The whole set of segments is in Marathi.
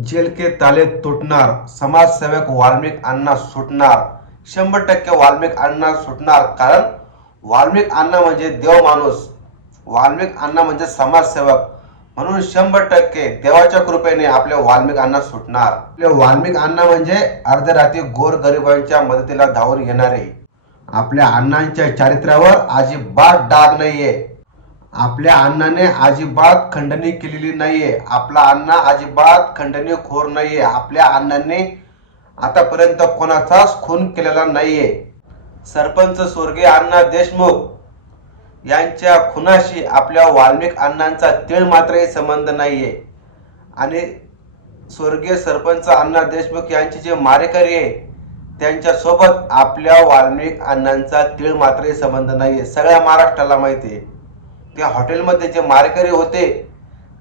जेल के ताले तुटणार समाजसेवक वाल्मिक अण्णा सुटणार शंभर टक्के वाल्मिक अण्णा सुटणार. कारण वाल्मिक अण्णा म्हणजे देव माणूस वाल्मिक अण्णा म्हणजे समाजसेवक. म्हणून शंभर टक्के देवाच्या कृपेने आपले वाल्मिक अण्णा सुटणार. आपले वाल्मिक अण्णा म्हणजे अर्ध्या रात्री गोर गरिबांच्या मदतीला धावून येणारे. आपल्या अण्णांच्या चारित्र्यावर अजिबात डाग नाहीये. आपल्या अण्णाने अजिबात खंडणी केलेली नाहीये. आपला अण्णा अजिबात खंडणी खोर नाहीये. आपल्या अण्णांनी आतापर्यंत कोणाचाच खून केलेला नाहीये. सरपंच स्वर्गीय अण्णा देशमुख यांच्या खुनाशी आपल्या वाल्मिक अण्णांचा तीळ मात्रही संबंध नाहीये. आणि स्वर्गीय सरपंच अण्णा देशमुख यांचे जे मारेकरी आहे त्यांच्यासोबत आपल्या वाल्मिक अण्णांचा तीळ मात्रही संबंध नाहीये. सगळ्या महाराष्ट्राला माहिती आहे त्या हॉटेलमध्ये जे मारेकरी होते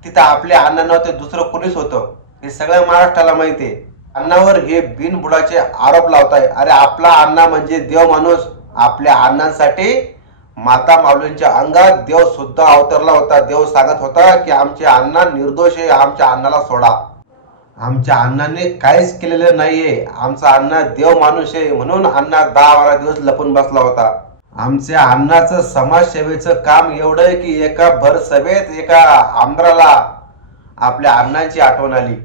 तिथं आपल्या अण्णा नव्हते दुसरं कोणीच होतं. हे सगळ्या महाराष्ट्राला माहिती आहे. अण्णावर हे बिनबुडाचे आरोप लावताय. अरे आपला अण्णा म्हणजे देव माणूस. आपल्या अण्णांसाठी माता माऊलींच्या अंगात देव सुद्धा अवतरला होता. देव सांगत होता की आमचे अण्णा निर्दोष आहे आमच्या अण्णाला सोडा. आमच्या अण्णांनी काहीच केलेलं नाहीये. आमचा अण्णा देव माणूस आहे म्हणून अण्णा दहा बारा दिवस लपून बसला होता. आमच्या अण्णाचं समाजसेवेचं काम एवढं आहे की एका भर सभेत एका आमदाराला आपल्या अण्णांची आठवण आली.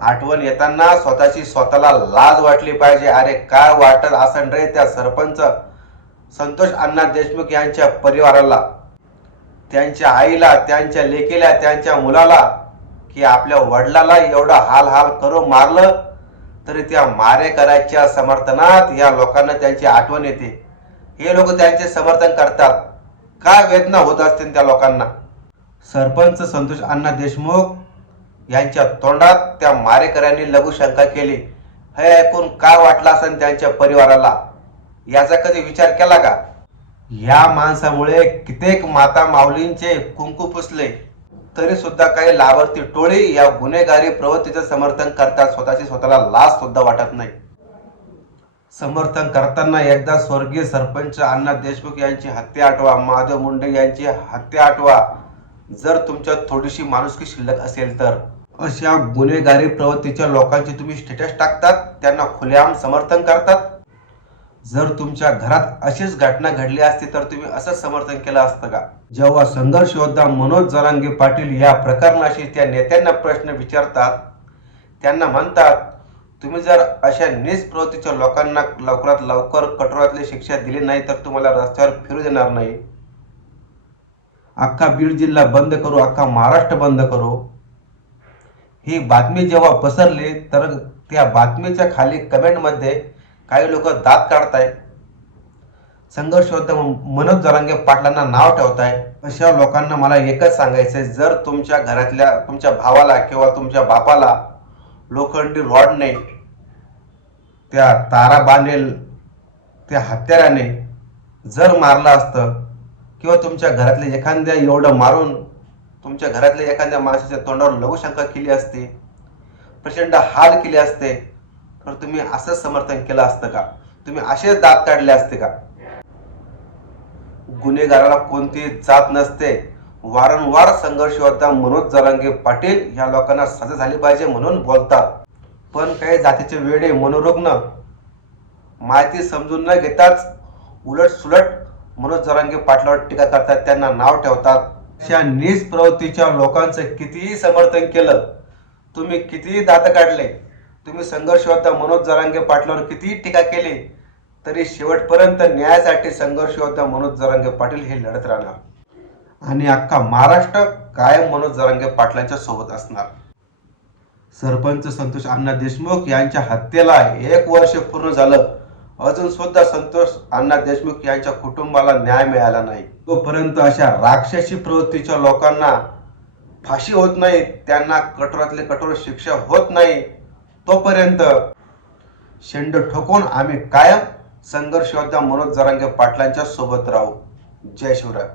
आठवण येताना स्वतःची स्वतःला लाज वाटली पाहिजे. अरे काय वाटत असन रे त्या सरपंच संतोष अण्णा देशमुख यांच्या परिवाराला? त्यांच्या आईला त्यांच्या लेकीला त्यांच्या मुलाला की आपल्या वडिलाला एवढं हाल हाल करून मारलं तरी त्या मारेकराच्या समर्थनात या लोकांना त्यांची आठवण येते. हे लोक त्यांचे समर्थन करतात. काय वेदना होत असतील त्या लोकांना? सरपंच संतोष अण्णा देशमुख यांच्या तोंडात त्या मारेकऱ्यांनी लघुशंका केली. हे ऐकून काय वाटलं असेल त्यांच्या परिवाराला? याचा कधी विचार केला का? या माणसामुळे कित्येक माता माऊलींचे कुंकू पुसले. तरी सुद्धा काही लाभार्थी टोळी या गुन्हेगारी प्रवृत्तीचं समर्थन करतात. स्वतःची स्वतःला लाज सुद्धा वाटत नाही. समर्थन करताना एकदा स्वर्गीय सरपंच अण्णा देशमुख यांची हत्या आठवा महादेव मुंडे यांची हत्या आठवा. जर तुमच्यात थोडीशी माणुसकी शिल्लक असेल तर. अशा गुन्हेगारी प्रवृत्तीच्या लोकांचे तुम्ही स्टेटस टाकतात त्यांना खुलेआम समर्थन करतात. जर तुमच्या घरात अशीच घटना घडली असती तर तुम्ही असं समर्थन केलं असतं का? जेव्हा संघर्ष योद्धा मनोज जरांगे पाटील या प्रकरणाशी त्या नेत्यांना प्रश्न विचारतात त्यांना म्हणतात तुम्ही जर अशा नीच प्रवृत्तीच्या लोकांना लवकरात लवकर कठोरातली शिक्षा दिली नाही तर तुम्हाला रस्त्यावर फिरू देणार नाही. अख्खा बीड जिल्हा बंद करू अख्खा महाराष्ट्र बंद करू. ही बातमी जेव्हा पसरली तर त्या बातमीच्या खाली कमेंटमध्ये काही लोक दात काढताय संघर्ष होतं मनोज जरांगे पाटलांना नाव ठेवताय अशा लोकांना मला एकच सांगायचंय जर तुमच्या घरातल्या तुमच्या भावाला किंवा तुमच्या बापाला लोखंडी रॉडने त्या तारा बांधेल त्या हत्याराने जर मारलं असतं किंवा तुमच्या घरातले एखाद्या एवढं मारून तुमच्या घरातल्या एखाद्या माणसाच्या तोंडावर लघुशंका केली असती प्रचंड हाल केले असते तर तुम्ही असंच समर्थन केलं असतं का? तुम्ही असेच दात काढले असते का? गुन्हेगाराला कोणती जात नसते. वारंवार संघर्ष होता. मनोज जरांगे पाटील या लोकांना सजा झाली पाहिजे म्हणून बोलतात. पण काही जातीचे वेळे मनोरुग्ण माहिती समजून न घेताच उलट सुलट मनोज जरांगे पाटलावर टीका करतात. त्यांना नाव ठेवतात. अशा नीच प्रवृत्तीच्या लोकांचं कितीही समर्थन केलं तुम्ही कितीही दात काढले तुम्ही संघर्ष होता. मनोज जरांगे पाटलावर कितीही टीका केली तरी शेवटपर्यंत न्यायासाठी संघर्ष होता. मनोज जरांगे पाटील हे लढत राहणार. आणि अख्खा महाराष्ट्र कायम मनोज जरांगे पाटलांच्या सोबत असणार. सरपंच संतोष अण्णा देशमुख यांच्या हत्येला एक वर्ष पूर्ण झालं. अजून सुद्धा संतोष अण्णा देशमुख यांच्या कुटुंबाला न्याय मिळाला नाही. तोपर्यंत अशा राक्षसी प्रवृत्तीच्या लोकांना फाशी होत नाही त्यांना कठोरातले कठोर शिक्षा होत नाही. तोपर्यंत शेंड ठोकून आम्ही कायम संघर्ष योद्धा मनोज जरांगे पाटलांच्या सोबत राहू. जय शिवराय.